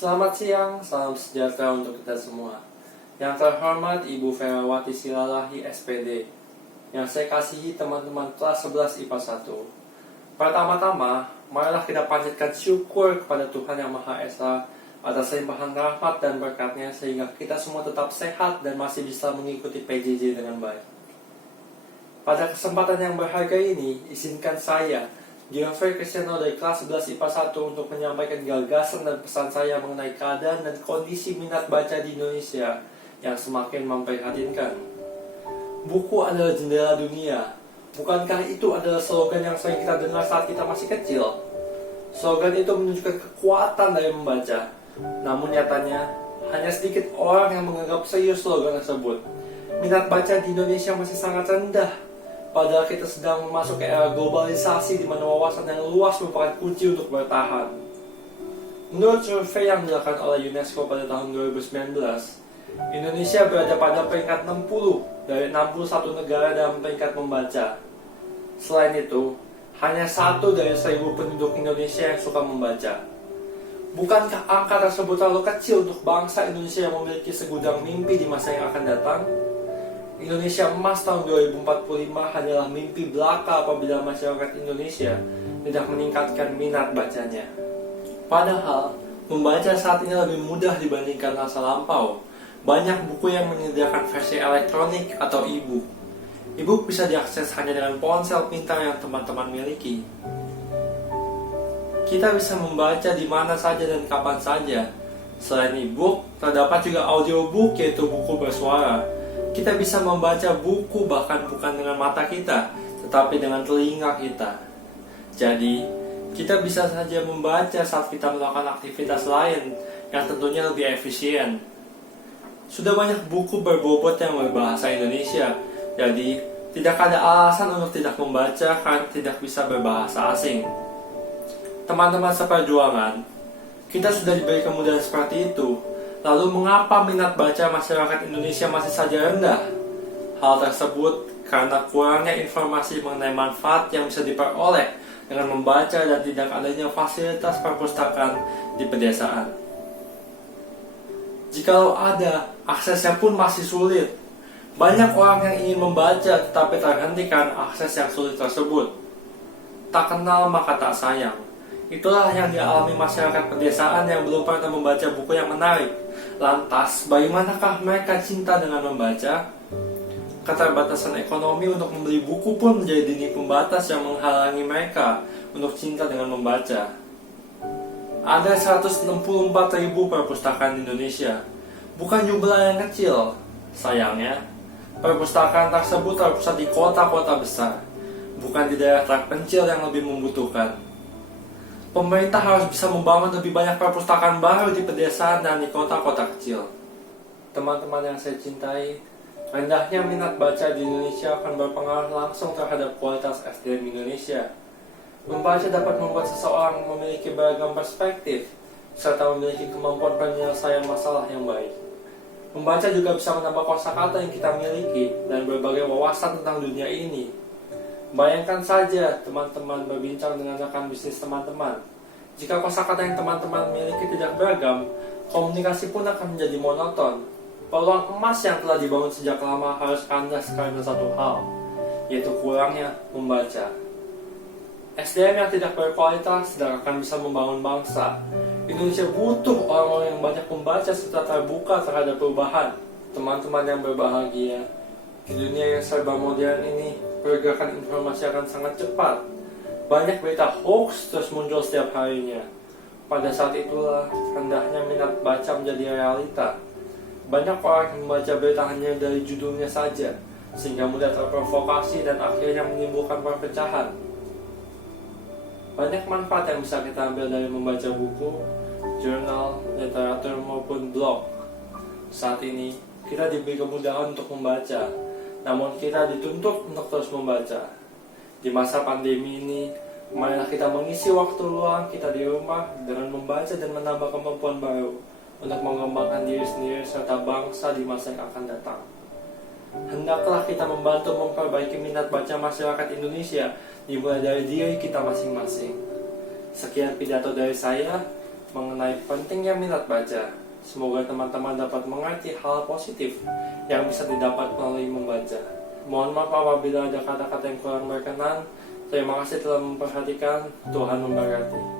Selamat siang, salam sejahtera untuk kita semua. Yang terhormat Ibu Ferawati Silalahi SPD, yang saya kasihi teman-teman kelas 11 IPA 1. Pertama-tama, marilah kita panjatkan syukur kepada Tuhan Yang Maha Esa atas limpahan rahmat dan berkat-Nya sehingga kita semua tetap sehat dan masih bisa mengikuti PJJ dengan baik. Pada kesempatan yang berharga ini, izinkan saya, Geoffrey Cristiano dari kelas 11 IPA 1 untuk menyampaikan gagasan dan pesan saya mengenai keadaan dan kondisi minat baca di Indonesia yang semakin memprihatinkan. Buku adalah jendela dunia. Bukankah itu adalah slogan yang sering kita dengar saat kita masih kecil? Slogan itu menunjukkan kekuatan dari membaca. Namun nyatanya, hanya sedikit orang yang menganggap serius slogan tersebut. Minat baca di Indonesia masih sangat rendah. Padahal kita sedang memasuki era globalisasi di mana wawasan yang luas merupakan kunci untuk bertahan. Menurut survei yang dilakukan oleh UNESCO pada tahun 2019, Indonesia berada pada peringkat 60 dari 61 negara dalam peringkat membaca. Selain itu, hanya 1 dari 1.000 penduduk Indonesia yang suka membaca. Bukankah angka tersebut terlalu kecil untuk bangsa Indonesia yang memiliki segudang mimpi di masa yang akan datang? Indonesia Emas tahun 2045 hanyalah mimpi belaka apabila masyarakat Indonesia tidak meningkatkan minat bacanya. Padahal, membaca saat ini lebih mudah dibandingkan masa lampau. Banyak buku yang menyediakan versi elektronik atau e-book. E-book bisa diakses hanya dengan ponsel pintar yang teman-teman miliki. Kita bisa membaca di mana saja dan kapan saja. Selain e-book, terdapat juga audiobook yaitu buku bersuara. Kita bisa membaca buku bahkan bukan dengan mata kita, tetapi dengan telinga kita. Jadi, kita bisa saja membaca saat kita melakukan aktivitas lain yang tentunya lebih efisien. Sudah banyak buku berbobot yang berbahasa Indonesia, jadi tidak ada alasan untuk tidak membaca karena tidak bisa berbahasa asing. Teman-teman seperjuangan, kita sudah diberi kemudahan seperti itu. Lalu mengapa minat baca masyarakat Indonesia masih saja rendah? Hal tersebut karena kurangnya informasi mengenai manfaat yang bisa diperoleh dengan membaca dan tidak adanya fasilitas perpustakaan di pedesaan. Jikalau ada, aksesnya pun masih sulit. Banyak orang yang ingin membaca tetapi terhenti karena akses yang sulit tersebut. Tak kenal maka tak sayang. Itulah yang dialami masyarakat pedesaan yang belum pernah membaca buku yang menarik. Lantas, bagaimanakah mereka cinta dengan membaca? Keterbatasan ekonomi untuk membeli buku pun menjadi dinding pembatas yang menghalangi mereka untuk cinta dengan membaca. Ada 164.000 perpustakaan di Indonesia. Bukan jumlah yang kecil. Sayangnya, perpustakaan tersebut terpusat di kota-kota besar, bukan di daerah terpencil yang lebih membutuhkan. Pemerintah harus bisa membangun lebih banyak perpustakaan baru di pedesaan dan di kota-kota kecil. Teman-teman yang saya cintai, rendahnya minat baca di Indonesia akan berpengaruh langsung terhadap kualitas SDM Indonesia. Membaca dapat membuat seseorang memiliki beragam perspektif, serta memiliki kemampuan penyelesaian masalah yang baik. Membaca juga bisa menambah kosakata yang kita miliki dan berbagai wawasan tentang dunia ini. Bayangkan saja teman-teman berbincang dengan rekan bisnis teman-teman. Jika kosakata yang teman-teman miliki tidak beragam, komunikasi pun akan menjadi monoton. Peluang emas yang telah dibangun sejak lama harus kandas karena satu hal, yaitu kurangnya membaca. SDM yang tidak berkualitas tidak akan bisa membangun bangsa. Indonesia butuh orang-orang yang banyak membaca serta terbuka terhadap perubahan. Teman-teman yang berbahagia, di dunia yang serba modern ini, pergerakan informasi akan sangat cepat. Banyak berita hoax terus muncul setiap harinya. Pada saat itulah rendahnya minat baca menjadi realita. Banyak orang yang membaca berita hanya dari judulnya saja, sehingga mudah terprovokasi dan akhirnya menimbulkan perpecahan. Banyak manfaat yang bisa kita ambil dari membaca buku, jurnal, literatur maupun blog. Saat ini, kita diberi kemudahan untuk membaca, namun kita dituntut untuk terus membaca. Di masa pandemi ini, marilah kita mengisi waktu luang kita di rumah dengan membaca dan menambah kemampuan baru untuk mengembangkan diri sendiri serta bangsa di masa yang akan datang. Hendaklah kita membantu memperbaiki minat baca masyarakat Indonesia dimulai dari diri kita masing-masing. Sekian pidato dari saya. mengenai pentingnya minat baca. Semoga teman-teman dapat mengerti hal positif yang bisa didapat melalui membaca. Mohon maaf apabila ada kata-kata yang kurang berkenan. Terima kasih telah memperhatikan. Tuhan memberkati.